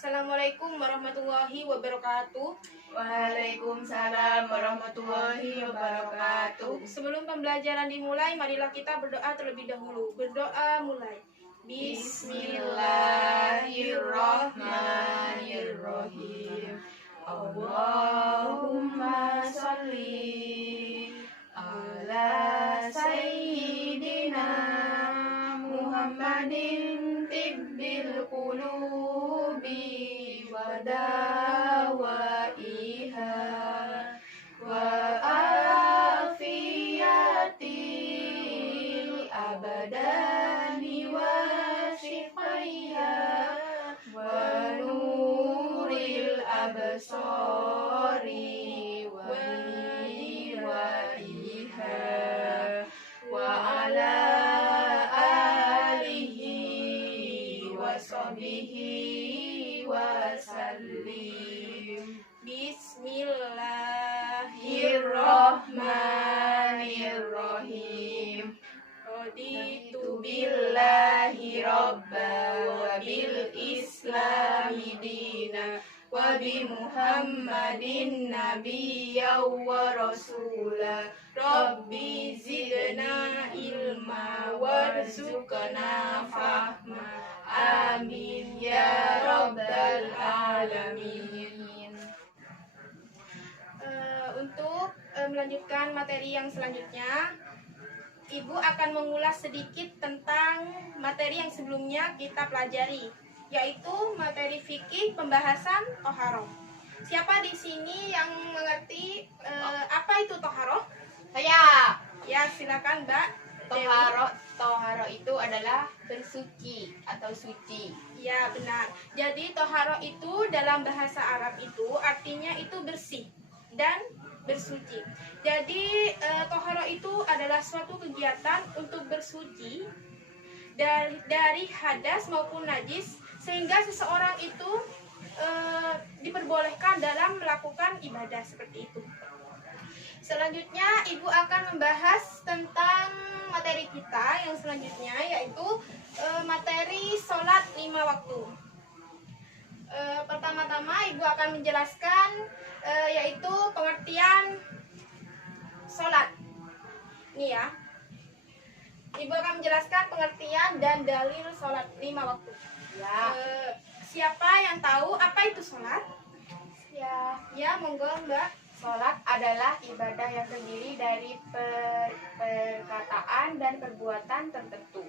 Assalamualaikum warahmatullahi wabarakatuh. Waalaikumsalam warahmatullahi wabarakatuh. Sebelum pembelajaran dimulai, marilah kita berdoa terlebih dahulu. Berdoa mulai. Bismillahirrahmanirrahim. Allahumma sholli ala sayyidina Muhammadin tibbil qulubi wa dawaiha wa afiyatil abadani wa shifaiha wa nuril absari wa hiwaiha wa ala alihi wa sahbihi wa sallim. Bismillahirrahmanirrahim. Raditu billahi rabba wa bil islami dina wa bi Muhammadin nabiyya wa rasula. Rabbi zidna ilma warzuqna fahma. Amin ya rabbal alamin. Untuk melanjutkan materi yang selanjutnya, Ibu akan mengulas sedikit tentang materi yang sebelumnya kita pelajari, yaitu materi fikih pembahasan toharoh. Siapa di sini yang mengerti apa itu toharoh? Saya. Ya, silakan Mbak. Toharo itu adalah bersuci atau suci. Ya, benar. Jadi toharoh itu dalam bahasa Arab itu artinya itu bersih dan bersuci. Jadi toharoh itu adalah suatu kegiatan untuk bersuci dari hadas maupun najis, sehingga seseorang itu diperbolehkan dalam melakukan ibadah seperti itu. Selanjutnya Ibu akan membahas tentang materi kita yang selanjutnya, yaitu materi sholat 5 waktu. Pertama-tama Ibu akan menjelaskan yaitu pengertian sholat. Ini ya, Ibu akan menjelaskan pengertian dan dalil sholat 5 waktu. Ya. Siapa yang tahu apa itu sholat? Ya, monggo Mbak. Sholat adalah ibadah yang terdiri dari perkataan dan perbuatan tertentu.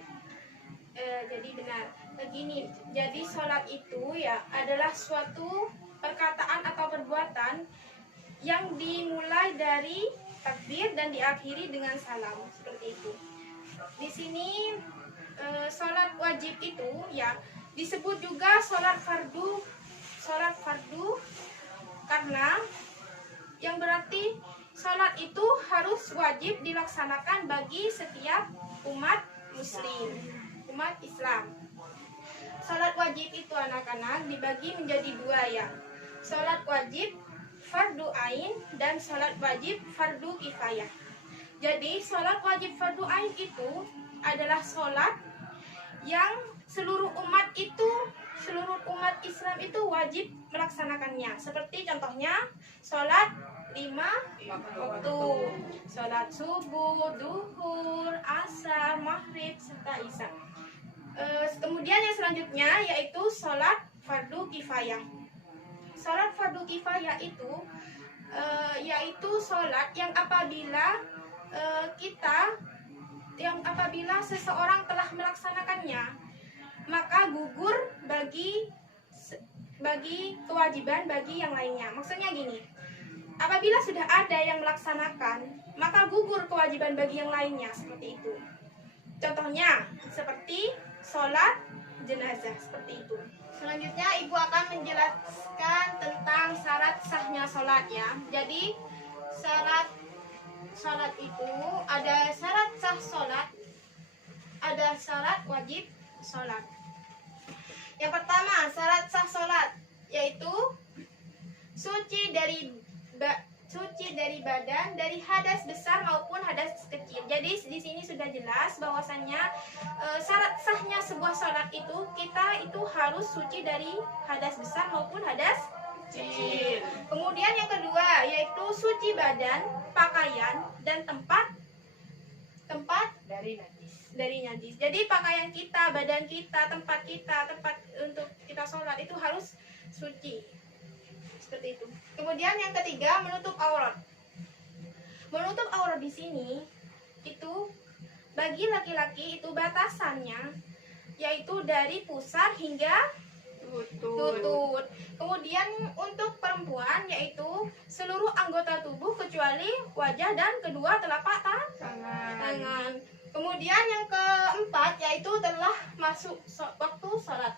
Jadi benar. Begini, jadi sholat itu ya adalah suatu perkataan atau perbuatan yang dimulai dari takbir dan diakhiri dengan salam, seperti itu. Di sini sholat wajib itu ya disebut juga sholat fardu karena yang berarti sholat itu harus wajib dilaksanakan bagi setiap umat muslim, umat Islam. Sholat wajib itu anak-anak dibagi menjadi 2 ya. Sholat wajib fardu ain dan sholat wajib fardu kifayah. Jadi sholat wajib fardu ain itu adalah sholat yang seluruh umat Islam itu wajib melaksanakannya. Seperti contohnya sholat 5 waktu, sholat subuh, duhur, asar, maghrib, serta isya. Kemudian yang selanjutnya yaitu sholat fardu kifayah. Sholat fardu kifayah itu yaitu sholat yang apabila seseorang telah melaksanakannya, maka gugur bagi kewajiban bagi yang lainnya. Maksudnya gini, apabila sudah ada yang melaksanakan, maka gugur kewajiban bagi yang lainnya, seperti itu. Contohnya seperti sholat jenazah, seperti itu. Selanjutnya Ibu akan menjelaskan tentang syarat sahnya sholat ya. Jadi syarat sholat itu ada syarat sah sholat, ada syarat wajib sholat. Yang pertama, syarat sah sholat yaitu suci dari suci badan dari hadas besar maupun hadas kecil. Jadi di sini sudah jelas bahwasannya syarat sahnya sebuah sholat itu kita itu harus suci dari hadas besar maupun hadas kecil. Kemudian yang kedua yaitu suci badan, pakaian dan tempat Dari najis. dari najis. Jadi pakaian kita, badan kita, tempat untuk kita sholat itu harus suci. Seperti itu. Kemudian yang ketiga menutup aurat. Menutup aurat di sini itu bagi laki-laki itu batasannya yaitu dari pusar hingga lutut. Kemudian untuk perempuan yaitu seluruh anggota tubuh kecuali wajah dan kedua telapak tangan. Kemudian yang keempat yaitu telah masuk waktu sholat.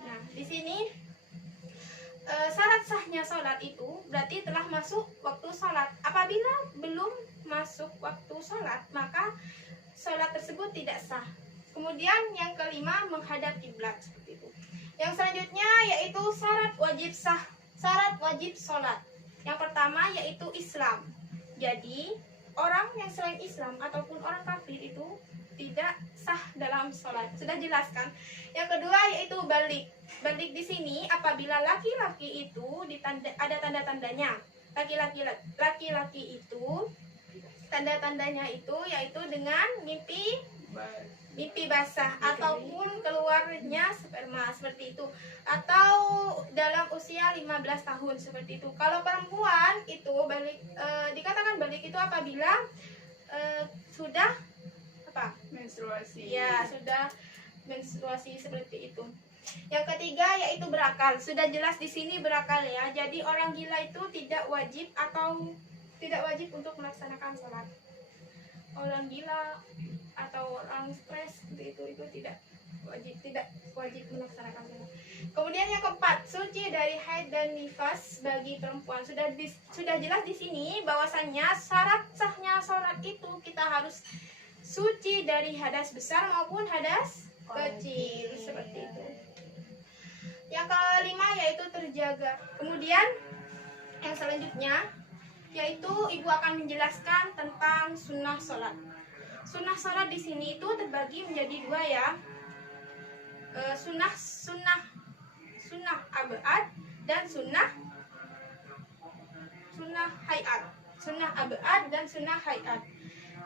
Nah, di sini syarat sahnya sholat itu berarti telah masuk waktu sholat. Apabila belum masuk waktu sholat, maka sholat tersebut tidak sah. Kemudian yang kelima menghadap kiblat seperti itu. Yang selanjutnya yaitu syarat wajib sah, syarat wajib sholat. Yang pertama yaitu Islam. Jadi orang yang selain Islam ataupun orang kafir itu tidak sah dalam sholat. Sudah jelaskan. Yang kedua yaitu balik. Balik di sini apabila laki-laki itu ada tanda-tandanya. Laki-laki itu tanda-tandanya itu yaitu dengan mimpi basah ataupun keluarnya sperma seperti itu, atau dalam usia 15 tahun seperti itu. Kalau perempuan itu balik dikatakan balik itu apabila sudah Menstruasi. ya sudah menstruasi seperti itu. Yang ketiga yaitu berakal. Sudah jelas di sini berakal ya. Jadi orang gila itu tidak wajib untuk melaksanakan sholat. Orang gila atau orang stres seperti itu tidak wajib melaksanakan sholat. Kemudian yang keempat, suci dari haid dan nifas bagi perempuan. Sudah jelas di sini bahwasannya syarat sahnya sholat itu kita harus suci dari hadas besar maupun hadas kecil seperti itu. Yang kelima yaitu terjaga. Kemudian yang selanjutnya yaitu ibu akan menjelaskan tentang sunnah sholat. Sunnah sholat di sini itu terbagi menjadi dua ya. Sunnah abad dan sunnah hayat. Sunnah abad dan sunnah hayat.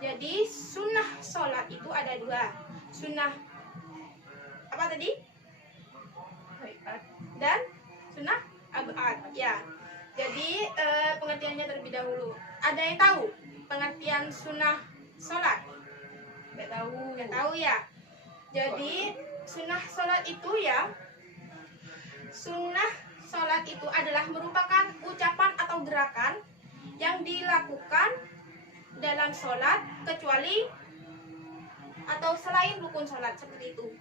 Jadi sunnah sholat itu ada dua. Sunnah apa tadi? Hayat. Dan sunnah abad ya. Jadi pengertiannya terlebih dahulu. Ada yang tahu pengertian sunnah sholat? Nggak tahu. Nggak tahu ya. Jadi sunnah sholat itu ya, sunnah sholat itu adalah merupakan ucapan atau gerakan yang dilakukan dalam sholat kecuali atau selain rukun sholat seperti itu.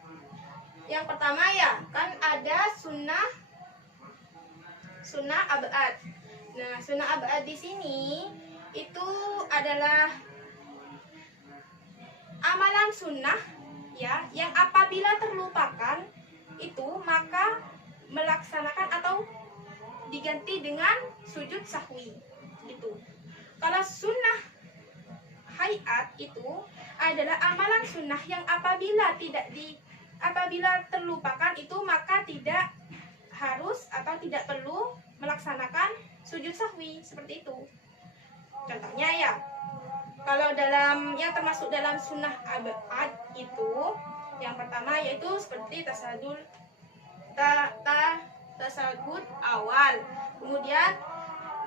Yang pertama ya kan ada sunnah abad. Nah, sunnah abad di sini itu adalah amalan sunnah ya yang apabila terlupakan itu maka melaksanakan atau diganti dengan sujud sahwi itu. Kalau sunnah hayat itu adalah amalan sunnah yang apabila terlupakan itu maka tidak harus atau tidak perlu melaksanakan sujud sahwi seperti itu. Contohnya ya, kalau dalam yang termasuk dalam sunnah abad itu yang pertama yaitu seperti tasahud awal, kemudian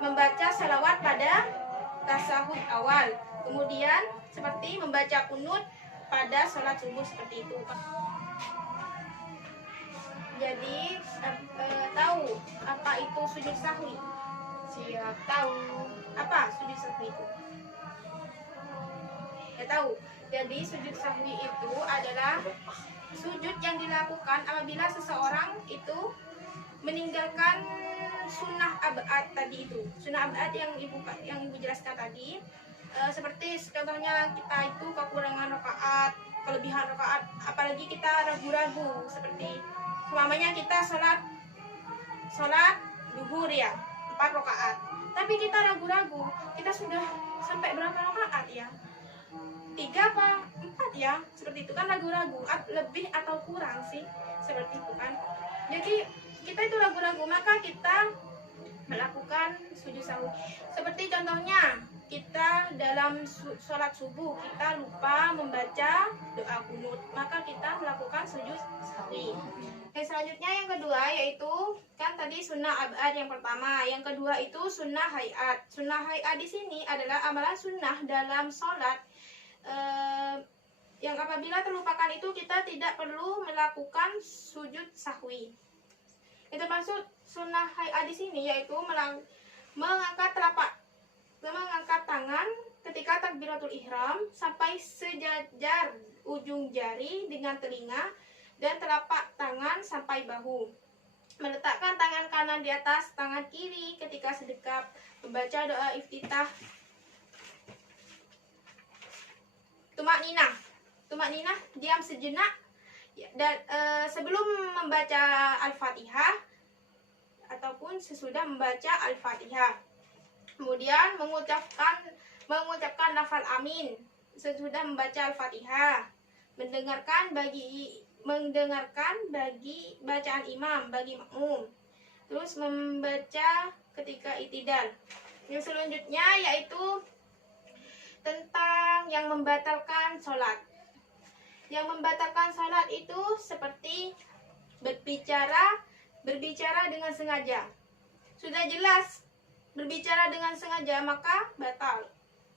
membaca salawat pada tasahud awal, kemudian seperti membaca kunut pada sholat subuh seperti itu. Jadi tahu apa itu sujud sahwi? Siap tahu. Apa sujud sahwi itu? Ya tahu. Jadi sujud sahwi itu adalah sujud yang dilakukan apabila seseorang itu meninggalkan sunnah abad tadi itu. Sunnah abad yang ibu jelaskan tadi. Seperti contohnya kita itu kekurangan rakaat, kelebihan rakaat, apalagi kita ragu-ragu seperti umpamanya kita sholat duhur ya, 4 rakaat. Tapi kita ragu-ragu, kita sudah sampai berapa rakaat ya? 3 apa 4 ya? Seperti itu kan, ragu-ragu, lebih atau kurang sih, seperti itu kan. Jadi kita itu ragu-ragu, maka kita melakukan sujud sahwi. Seperti contohnya kita dalam sholat subuh kita lupa membaca doa kunut, maka kita melakukan sujud sahwi. Yang selanjutnya yang kedua yaitu kan tadi sunnah abad yang pertama, yang kedua itu sunnah hayat. Sunnah hayat di sini adalah amalan sunnah dalam sholat yang apabila terlupakan itu kita tidak perlu melakukan sujud sahwi. Itu maksud sunnah hayat di sini yaitu mengangkat tangan ketika takbiratul ihram sampai sejajar ujung jari dengan telinga dan telapak tangan sampai bahu. Meletakkan tangan kanan di atas tangan kiri ketika sedekap, membaca doa iftitah. Tumak ninah, diam sejenak. Dan sebelum membaca Al-Fatihah ataupun sesudah membaca Al-Fatihah. Kemudian mengucapkan lafal amin sesudah membaca Al-Fatihah. Mendengarkan bagi bacaan imam bagi makmum. Terus membaca ketika itidal. Yang selanjutnya yaitu tentang yang membatalkan sholat. Yang membatalkan sholat itu seperti berbicara dengan sengaja. Sudah jelas berbicara dengan sengaja maka batal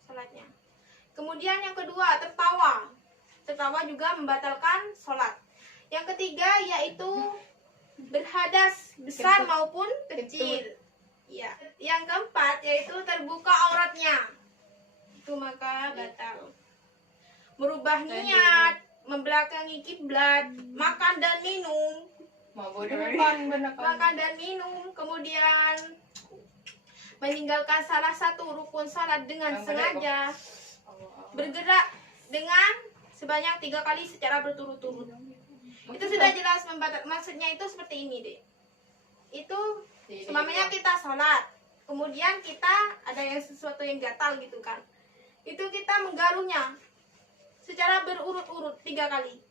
sholatnya. Kemudian yang kedua tertawa. Tertawa juga membatalkan sholat. Yang ketiga yaitu berhadas besar maupun kecil. Ya. Yang keempat yaitu terbuka auratnya. Itu maka batal. Merubah niat, membelakangi kiblat, makan dan minum. Makan dan minum, kemudian meninggalkan salah satu rukun salat dengan sengaja, bergerak dengan sebanyak 3 kali secara berturut-turut. Itu sudah jelas maksudnya itu seperti ini deh. Itu semuanya kita sholat, kemudian kita ada yang sesuatu yang gatal gitu kan. Itu kita menggaruhnya secara berurut-urut 3 kali.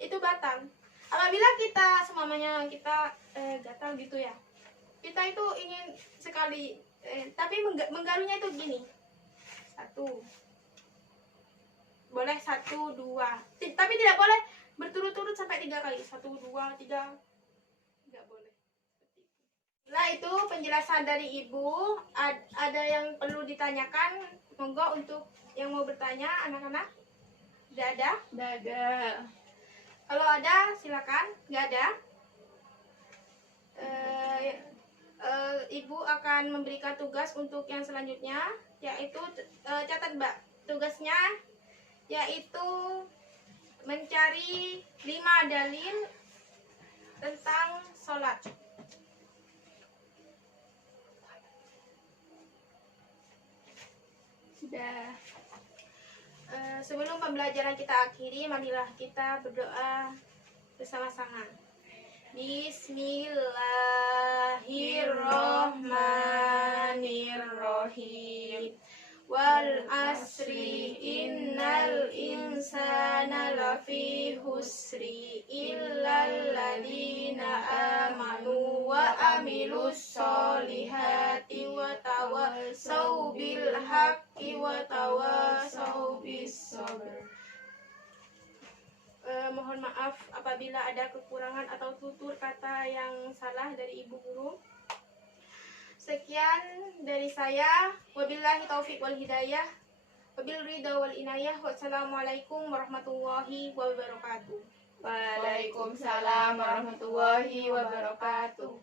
Itu batal. Apabila kita semuanya kita gatal gitu ya. Kita itu ingin sekali tapi menggaruhnya itu gini. 1. Boleh 1, 2. Tapi tidak boleh berturut-turut sampai 3 kali. 1, 2, 3. Tidak boleh. Setelah itu penjelasan dari Ibu, ada yang perlu ditanyakan? Monggo untuk yang mau bertanya anak-anak. Tidak ada? Tidak ada. Kalau ada silakan. Nggak ada? Ibu akan memberikan tugas untuk yang selanjutnya, yaitu catat Mbak. Tugasnya yaitu mencari 5 dalil tentang sholat. Sudah. Sebelum pembelajaran kita akhiri, marilah kita berdoa bersama-sama. Bismillahirrahmanirrahim. Wal asri innal insana lafi husri illal ladina amanu wa amilus solihati wa tawassaw bil haqqi wa tawassaw bis sabr. Mohon maaf apabila ada kekurangan atau tutur kata yang salah dari Ibu Guru. Sekian dari saya. Wabillahi taufiq wal hidayah. Wabil ridha wal inayah. Wassalamualaikum warahmatullahi wabarakatuh. Waalaikumsalam warahmatullahi wabarakatuh.